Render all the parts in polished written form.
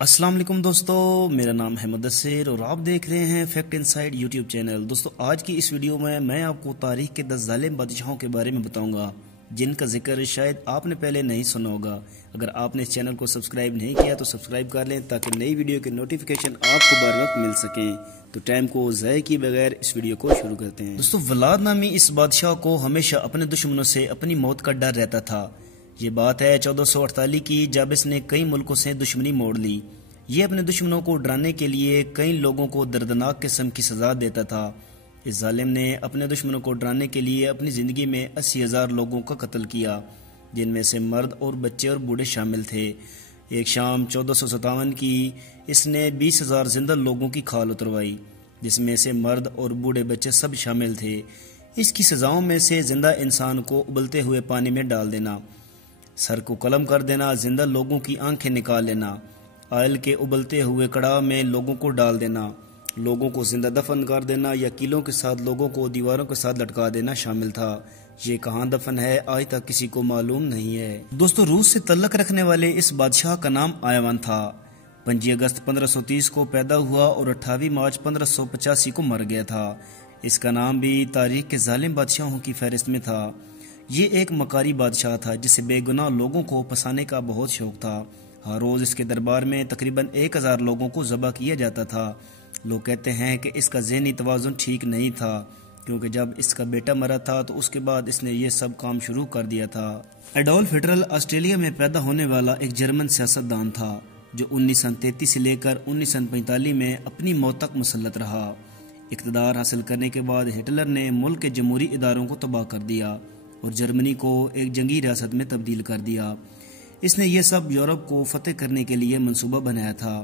السلام علیکم دوستو، میرا نام ہے مدثر اور آپ دیکھ رہے ہیں فیکٹ انسائیڈ یوٹیوب چینل۔ دوستو آج کی اس ویڈیو میں آپ کو تاریخ کے 10 ظالم بادشاہوں کے بارے میں بتاؤں گا جن کا ذکر شاید آپ نے پہلے نہیں سنا ہوگا۔ اگر آپ نے اس چینل کو سبسکرائب نہیں کیا تو سبسکرائب کر لیں تاکہ نئی ویڈیو کے نوٹیفیکیشن آپ کو بر وقت مل سکیں۔ تو ٹائم کو ضائع کیے بغیر اس ویڈیو کو شروع کرتے ہیں۔ دوستو ولاد نامی اس بادشاہ کو ہمیشہ اپنے دشمنوں سے اپنی موت کا ڈر رہتا تھا۔ یہ بات ہے 1448 کی، جب اس نے کئی ملکوں سے دشمنی موڑ لی۔ یہ اپنے دشمنوں کو ڈرانے کے لیے کئی لوگوں کو دردناک قسم کی سزا دیتا تھا۔ اس ظالم نے اپنے دشمنوں کو ڈرانے کے لیے اپنی زندگی میں 80,000 لوگوں کا قتل کیا، جن میں سے مرد اور بچے اور بوڑھے شامل تھے۔ ایک شام 1457 کی اس نے 20,000 زندہ لوگوں کی کھال اتروائی، جس میں سے مرد اور بوڑھے بچے سب شامل تھے۔ اس کی سزاؤں میں سے زندہ انسان کو ابلتے ہوئے پانی میں ڈال دینا، سر کو قلم کر دینا، زندہ لوگوں کی آنکھیں نکال لینا، آئل کے ابلتے ہوئے کڑاہ میں لوگوں کو ڈال دینا، لوگوں کو زندہ دفن کر دینا یا کیلوں کے ساتھ لوگوں کو دیواروں کے ساتھ لٹکا دینا شامل تھا۔ یہ کہاں دفن ہے آج تک کسی کو معلوم نہیں ہے۔ دوستو روس سے تعلق رکھنے والے اس بادشاہ کا نام آیوان تھا۔ 5 اگست 1530 کو پیدا ہوا اور 28 مارچ 1585 کو مر گیا تھا۔ اس کا نام بھی تاریخ کے ظالم بادشاہوں کی فہرست میں تھا۔ یہ ایک مکاری بادشاہ تھا جسے بے گناہ لوگوں کو پھنسانے کا بہت شوق تھا۔ ہر روز اس کے دربار میں تقریباً 1000 لوگوں کو ذبح کیا جاتا تھا۔ لوگ کہتے ہیں کہ اس کا ذہنی توازن ٹھیک نہیں تھا، کیونکہ جب اس کا بیٹا مرا تھا تو اس کے بعد اس نے یہ سب کام شروع کر دیا تھا۔ ایڈولف ہٹلر آسٹریلیا میں پیدا ہونے والا ایک جرمن سیاستدان تھا جو 1933 سے لے کر 1945 میں اپنی موت تک مسلط رہا۔ اقتدار حاصل کرنے کے بعد ہٹلر نے ملک کے جمہوری اداروں کو تباہ کر دیا اور جرمنی کو ایک جنگی ریاست میں تبدیل کر دیا۔ اس نے یہ سب یورپ کو فتح کرنے کے لیے منصوبہ بنایا تھا۔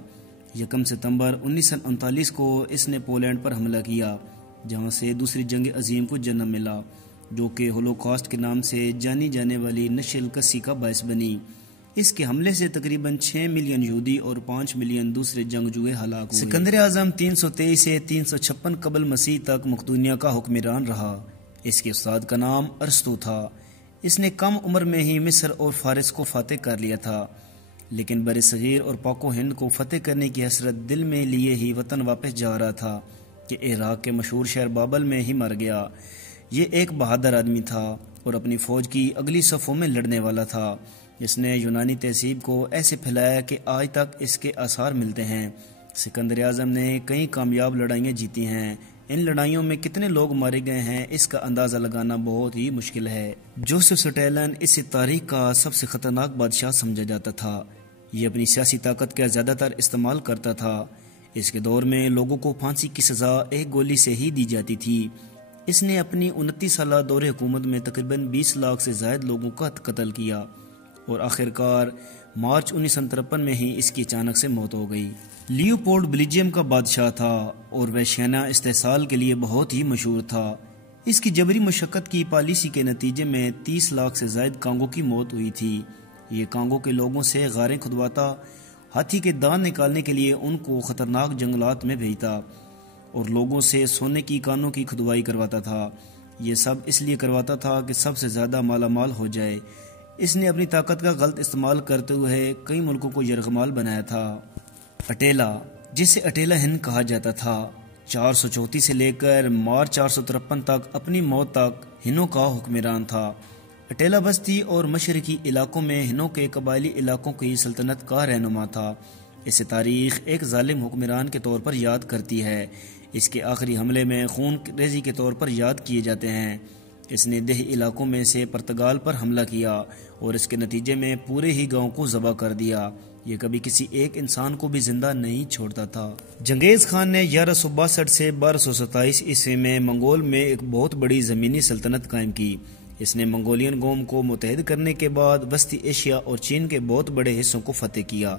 1 ستمبر 1939 کو اس نے پولینڈ پر حملہ کیا، جہاں سے دوسری جنگ عظیم کو جنم ملا، جو کہ ہولوکاسٹ کے نام سے جانی جانے والی نسل کشی کا باعث بنی۔ اس کے حملے سے تقریباً 6 ملین یہودی اور 5 ملین دوسرے جنگجوئے ہلاک ہوئے۔ سکندر اعظم 323 سے 356 قبل مسیح تک مقدونیہ کا حکمران رہا۔ اس کے استاد کا نام ارسطو تھا۔ اس نے کم عمر میں ہی مصر اور فارس کو فتح کر لیا تھا، لیکن بر صغیر اور پاک و ہند کو فتح کرنے کی حسرت دل میں لیے ہی وطن واپس جا رہا تھا کہ عراق کے مشہور شہر بابل میں ہی مر گیا۔ یہ ایک بہادر آدمی تھا اور اپنی فوج کی اگلی صفوں میں لڑنے والا تھا۔ اس نے یونانی تہذیب کو ایسے پھیلایا کہ آج تک اس کے آثار ملتے ہیں۔ سکندر اعظم نے کئی کامیاب لڑائیاں جیتی ہیں۔ ان لڑائیوں میں کتنے لوگ مارے گئے ہیں اس کا اندازہ لگانا بہت ہی مشکل ہے۔ جوزف سٹیلن اسے تاریخ کا سب سے خطرناک بادشاہ سمجھا جاتا تھا۔ یہ اپنی سیاسی طاقت کا زیادہ تر استعمال کرتا تھا۔ اس کے دور میں لوگوں کو پھانسی کی سزا ایک گولی سے ہی دی جاتی تھی۔ اس نے اپنی 29 سالہ دور حکومت میں تقریباً 20 لاکھ سے زائد لوگوں کا قتل کیا اور آخرکار مارچ 1953 میں ہی اس کی اچانک سے موت ہو گئی۔ لیوپولڈ بیلجیم کا بادشاہ تھا اور وحشیانہ استحصال کے لیے بہت ہی مشہور تھا۔ اس کی جبری مشقت کی پالیسی کے نتیجے میں 30 لاکھ سے زائد کانگو کی موت ہوئی تھی۔ یہ کانگو کے لوگوں سے غاریں کھدواتا، ہاتھی کے دانت نکالنے کے لیے ان کو خطرناک جنگلات میں بھیجتا اور لوگوں سے سونے کی کانوں کی کھدوائی کرواتا تھا۔ یہ سب اس لیے کرواتا تھا کہ سب سے زیادہ مالا مال ہو جائے۔ اس نے اپنی طاقت کا غلط استعمال کرتے ہوئے کئی ملکوں کو یرغمال بنایا تھا۔ اٹیلا، جسے اٹیلا ہند کہا جاتا تھا، 434 سے لے کر مارچ 453 تک اپنی موت تک ہنوں کا حکمران تھا۔ اٹیلا بستی اور مشرقی علاقوں میں ہنوں کے قبائلی علاقوں کی سلطنت کا رہنما تھا۔ اسے تاریخ ایک ظالم حکمران کے طور پر یاد کرتی ہے۔ اس کے آخری حملے میں خون ریزی کے طور پر یاد کیے جاتے ہیں۔ اس نے دیہی علاقوں میں سے پرتگال پر حملہ کیا اور اس کے نتیجے میں پورے ہی گاؤں کو ذبح کر دیا۔ یہ کبھی کسی ایک انسان کو بھی زندہ نہیں چھوڑتا تھا۔ چنگیز خان نے 1162 سے 1227 عیسوی میں منگول میں ایک بہت بڑی زمینی سلطنت قائم کی۔ اس نے منگولین قوم کو متحد کرنے کے بعد وسطی ایشیا اور چین کے بہت بڑے حصوں کو فتح کیا۔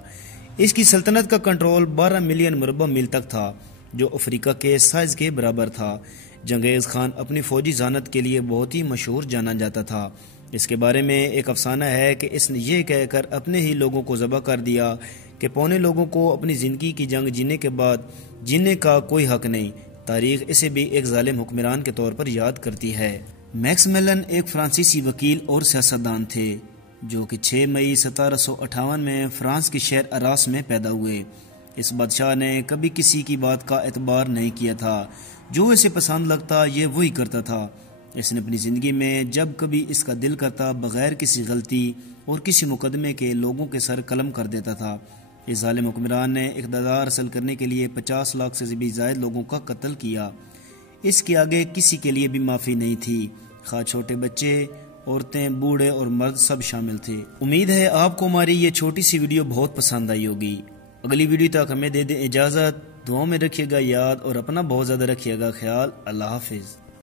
اس کی سلطنت کا کنٹرول 12 ملین مربع میل تک تھا، جو افریقہ کے سائز کے برابر تھا۔ چنگیز خان اپنی فوجی ذہانت کے لیے بہت ہی مشہور جانا جاتا تھا۔ اس کے بارے میں ایک افسانہ ہے کہ اس نے یہ کہہ کر اپنے ہی لوگوں کو ذبح کر دیا کہ پونے لوگوں کو اپنی زندگی کی جنگ جینے کے بعد جینے کا کوئی حق نہیں۔ تاریخ اسے بھی ایک ظالم حکمران کے طور پر یاد کرتی ہے۔ میکس میلن ایک فرانسیسی وکیل اور سیاستدان تھے۔ جو کہ 6 مئی 1758 میں فرانس کے شہر اراس میں پیدا ہوئے۔ اس بادشاہ نے کبھی کسی کی بات کا اعتبار نہیں کیا تھا، جو اسے پسند لگتا یہ وہی کرتا تھا۔ اس نے اپنی زندگی میں جب کبھی اس کا دل کرتا بغیر کسی غلطی اور کسی مقدمے کے لوگوں کے سر قلم کر دیتا تھا۔ اس ظالم حکمران نے اقتدار حاصل کرنے کے لیے 50 لاکھ سے بھی زائد لوگوں کا قتل کیا۔ اس کے آگے کسی کے لیے بھی معافی نہیں تھی، خواہ چھوٹے بچے، عورتیں، بوڑھے اور مرد سب شامل تھے۔ امید ہے آپ کو ہماری یہ چھوٹی سی ویڈیو بہت پسند آئی ہوگی۔ اگلی ویڈیو تک ہمیں دے دیں اجازت، دعاؤں میں رکھیے گا یاد اور اپنا بہت زیادہ رکھیے گا خیال۔ اللہ حافظ۔